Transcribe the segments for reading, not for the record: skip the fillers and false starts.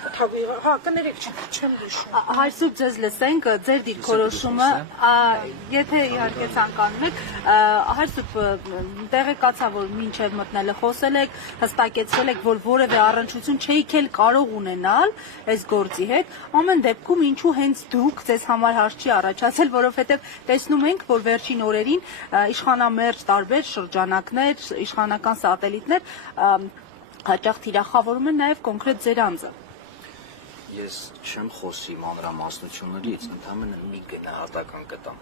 Հա, կներեք, չեմ հիշում։ Հայրսուր ձեզ լսենք, ձեր դիրքորոշումը, եթե իհարկե ցանկանում եք, Հայրսուր տեղեկացա, որ մինչև մտնելը խոսել եք, հստակեցրել եք, որ որևէ առնչություն չէիք էլ կարող ունենալ այս գործի հետ, ամեն դեպքում ինչու հենց դուք ձեզ համար հարց չի առաջացել, որովհետև տեսնում ենք, որ վերջին օրերին իշխանամերձ տարբեր շրջանակներ, իշխանական սատելիտներ հաճախ թիրախավորում են նաև կոնկրետ ձեր անձը։ Ես չեմ խոսի մանրամասնություններից, ընդհանրապես մի գնահատական կտամ։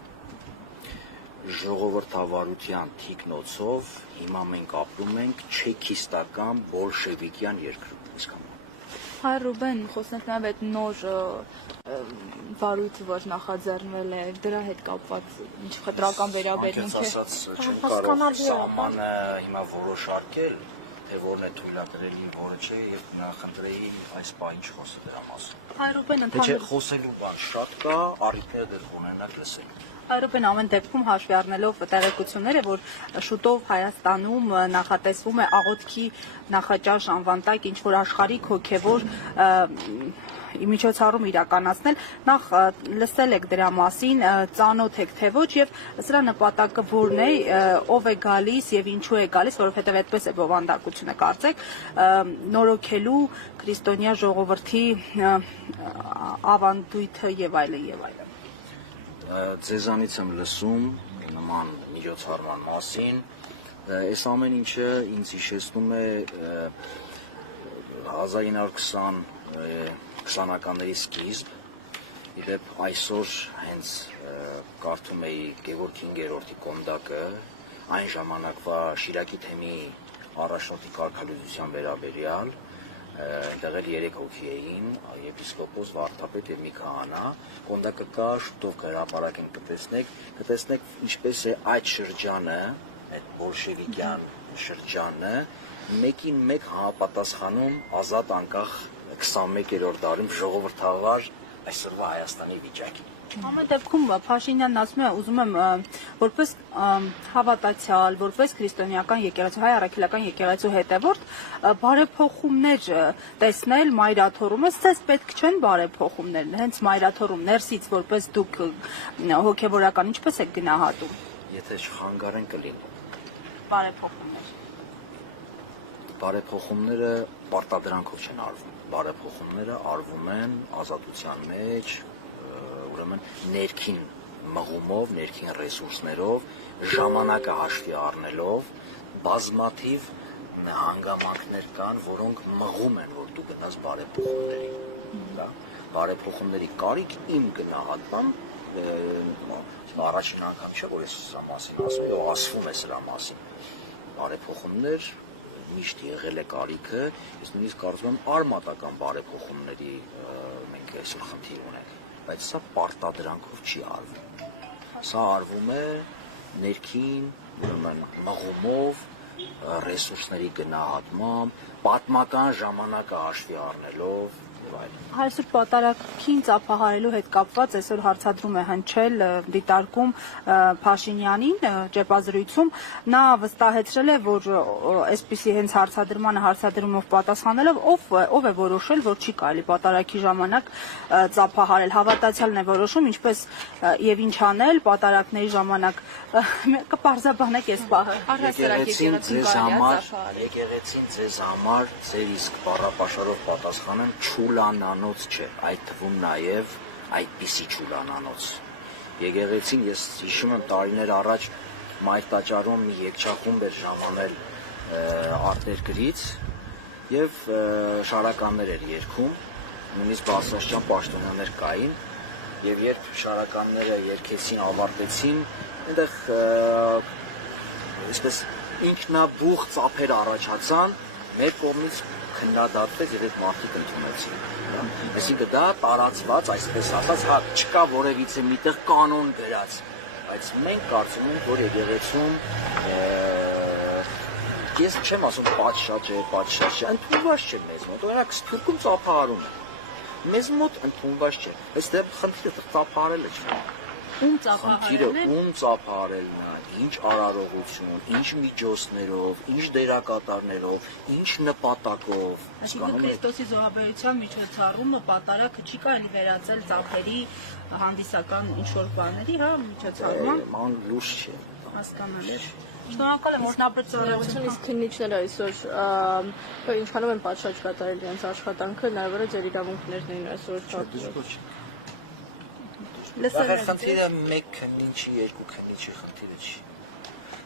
Ժողովրդավարության թիկնոցով հիմա մենք ապրում ենք չեքիստական բոլշևիկյան երկրում։ Հայր Ռուբեն, խոսենք նաև այդ նոր վարույթը, որ նախաձեռնվել է, դրա հետ կապված ինչ խտրական վերաբերմունք է։ Չեմ կարող սահմանը հիմա որոշարկել, թե որն է թույլատրելի, որը չէ, եւ նախընտրեի այս բանը չխոսել դրա մասին։ Հայր Ռուբեն, ընդհանրապես խոսելու բան շատ կա, առիթները դեռ ունենանք լսել։ Հայրոպեն ամեն դեպքում հաշվի առնելով տեղեկությունները, որ շուտով Հայաստանում նախատեսվում է աղոթքի նախաճաշ անվանտակ ինչ-որ աշխարհիկ հոգևոր միջոցառում իրականացնել, նախ լսել եք դրա մասին, ծանոթ եք թե ոչ եւ սրա նպատակը որն է, ով է գալիս եւ ինչու է գալիս, որովհետեւ այդպես է բովանդակությունը կարծեք, նորոգելու քրիստոնյա ժողովրդի ավանդույթը եւ այլն եւ այլն։ Ձեզանից եմ լսում նման միջոցառման մասին, այս ամեն ինչը ինձ հիշեցնում է 1920-ականների սկիզբ, իդեպ այսօր հենց կարդում էի Գևորգ 5-րդի կոնդակը, այն ժամանակվա Շիրակի թեմի առաջնորդի կարգալուծության վերաբերյալ, այնտեղ էլ 3 հոգի էին, եպիսկոպոս, վարդապետ եւ մի քահանա, կոնդակը կա, շուտով կհրապարակենք կտեսնեք ինչպես է այդ շրջանը, այդ բոլշևիկյան շրջանը, մեկին մեկ համապատասխանում ազատ անկախ 21-րդ դարում ժողովրդավար այսօրվա Հայաստանի վիճակին։ Ամեն դեպքում Փաշինյանն ասում է, ուզում եմ որպես հավատացյալ, որպես քրիստոնեական եկեղեցու, հայ առաքելական եկեղեցու հետևորդ, բարեփոխումներ տեսնել մայրաթոռումը, ցես պետք չեն բարեփոխումներ, հենց մայրաթոռում ներսից որպես դուք հոգևորական ինչպես եք գնահատում։ Եթե չխանգարեն կլինի։ Բարեփոխումներ։ Բարեփոխումները պարտադրանքով չեն արվում։ Բարեփոխումները արվում են ազատության մեջ, ուրեմն ներքին մղումով, ներքին ռեսուրսներով, ժամանակը հաշվի առնելով, բազմաթիվ հանգամանքներ կան, որոնք մղում են, որ դու գնաս բարեփոխումների։ Բարեփոխումների կարիք իմ գնահատմամբ առաջին անգամ չէ, որ ես սրա մասին ասում եմ, ասվում է սրա մասին։ Բարեփոխումներ միշտ եղել է կարիքը, ես նույնիսկ կարծում եմ արմատական բարեփոխումների մենք այսօր խնդիր ունենք, բայց սա պարտադրանքով չի արվում։ Սա արվում է ներքին, ուրեմն մղումով, ռեսուրսների գնահատմամբ, պատմական ժամանակը հաշվի առնելով եւ այլն։ Այսօր պատարագին ծափահարելու հետ կապված այսօր հարցադրում է հնչել դիտարկում Փաշինյանին ճեպազրույցում, նա վստահեցրել է, որ այսպիսի հենց հարցադրումով պատասխանելով ով է որոշել, որ չի կարելի պատարագի ժամանակ ծափահարել, հավատացյալն է որոշում, ինչպես եւ ինչ անել պատարագների ժամանակ կպարզաբանեք այս պահը։ Եկեղեցին ձեզ համար ձեր իսկ բառապաշարով պատասխանեմ չուլանանոց չէ, այդ թվում նաև այդպիսի չուլանանոց։ Եկեղեցին ես հիշում եմ տարիներ առաջ մայր տաճարում մի եկչախումբ էր ժամանել արտերկրից եւ շարականներ էր երգում, նույնիսկ բարձրաստիճան պաշտոնյաներ կային եւ երբ շարականները երգեցին, ավարտեցին, այնտեղ այսպես ինքնաբուխ ծափեր առաջացան, մեր կողմից քննադատվեց եւ այդ մարդիկ ընդունեցին։ Այսինքն դա տարածված, այսպես ասած, հա, չկա որևիցե միտեղ կանոն դրած, բայց մենք կարծում ենք, որ եկեղեցում ես չեմ ասում պատշաճ չէ, ընդունված չէ մեզ մոտ, օրինակ Սփյուռքում ծափահարում է։ Մեզ մոտ ընդունված չէ, բայց դե խնդիրը ծափահարելը չէ։ Ում Խնդիրը ծափահարելն է։ ում ծափահարելն է, ինչ արարողություն, ինչ միջոցներով, ինչ դերակատարներով, ինչ նպատակով։ Այսինքն Քրիստոսի զոհաբերության միջոցառումը պատարակը չի կարելի վերածել ծափերի հանդիսական ինչ-որ բաների, հա, միջոցառման։ Ման լուրջ չէ։ Հասկանալի։ Շնորհակալ եմ օրհնաբերություն, իսկ քննիչները այսօր ինչքանով են պատշաճ կատարել իրենց աշխատանքը, հնարավոր է ձեր իրավունքներն էին այսօր շահարկվել։ Բայց խնդիրը մեկ քննիչի, երկու քննիչի խնդիրը չի։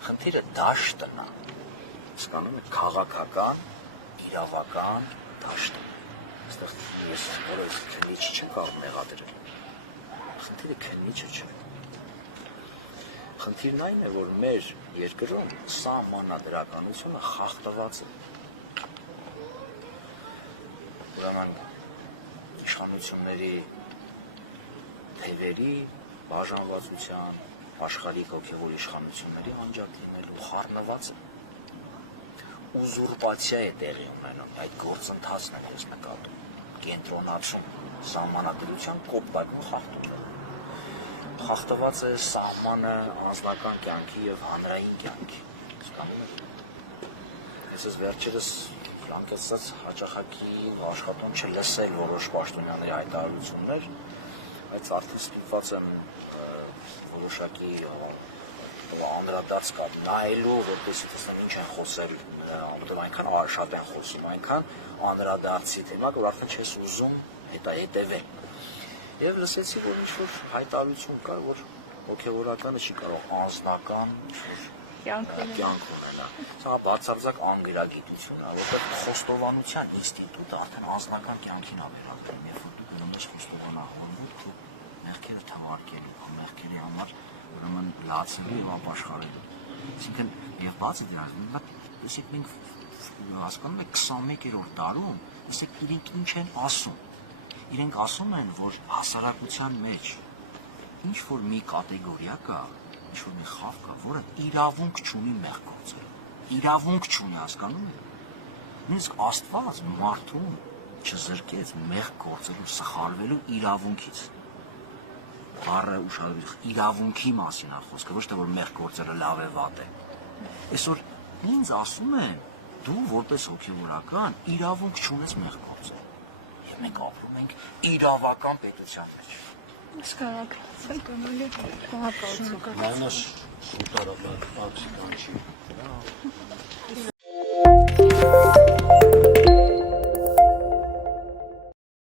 Խնդիրը դաշտն է։ Հասկանում եք, քաղաքական, իրավական դաշտն է։ Այստեղ ես որոշ քննիչ չեմ կարող մեղադրել։ Խնդիրը քննիչը չէ։ Խնդիրն այն է, որ մեր երկրում սահմանադրականությունը խախտված է։ Ուրեմն իշխանությունների թևերի բաժանվածության, աշխարհիկ հոգևոր իշխանությունների անջատ լինելու խառնված է։ Ուզուրպացիա է տեղի ունենում, այդ գործընթացն է ես նկատում։ Կենտրոնացում, սահմանադրության կոպտակում խախտում է։ Խախտված է սահմանը անձնական կյանքի եւ հանրային կյանքի։ Հասկանում եք։ Ես վերջերս անկեղծած հաճախակի աշխատում չլսել որոշ պաշտոնյաների հայտարարություններ, բայց արդեն ստիպված եմ որոշակի անդրադարձ կա նայելու, որպեսզի տեսնեմ ինչ են խոսել, որտեղ այնքան շատ են խոսում, այնքան անդրադարձի թեմա, որ արդեն չես ուզում հետևել։ Եվ լսեցի, որ ինչ-որ հայտարարություն կար, որ հոգևորականը չի կարող անձնական կյանք ունենա։ Սա բացարձակ անգրագիտություն է, որտեղ խոստովանության ինստիտուտը արդեն անձնական կյանքին է վերաբերում, երբ որ դու գնում ես խոստովանահորվում քո մեղքերը թվարկելու, մեղքերի համար ուրեմն լացելու եւ ապաշխարելու։ Այսինքն եւ բացի դրանից, տեսեք մենք հասկանում ենք 21-րդ դարում, տեսեք իրենք ինչ են ասում։ Իրենք ասում են, որ հասարակության մեջ ինչ որ մի կատեգորիա կա, ինչ որ մի խավ կա, որը իրավունք չունի մեղք գործել։ Իրավունք չունի, հասկանում եք։ Նույնիսկ Աստված մարդուն չզրկեց մեղք գործելու, սխալվելու իրավունքից։ Բառը ուշադրություն, իրավունքի մասին է խոսքը, ոչ թե որ մեղք գործելը լավ է, վատ է։ Այսօր ինձ ասում են, դու որպես հոգևորական իրավունք չունես մեղք գործել։ Եվ մենք ապրում ենք իրավական պետության մեջ։ Շնորհակալ եմ։ Մանաշ, շուտարաբար, ակսիկանչի։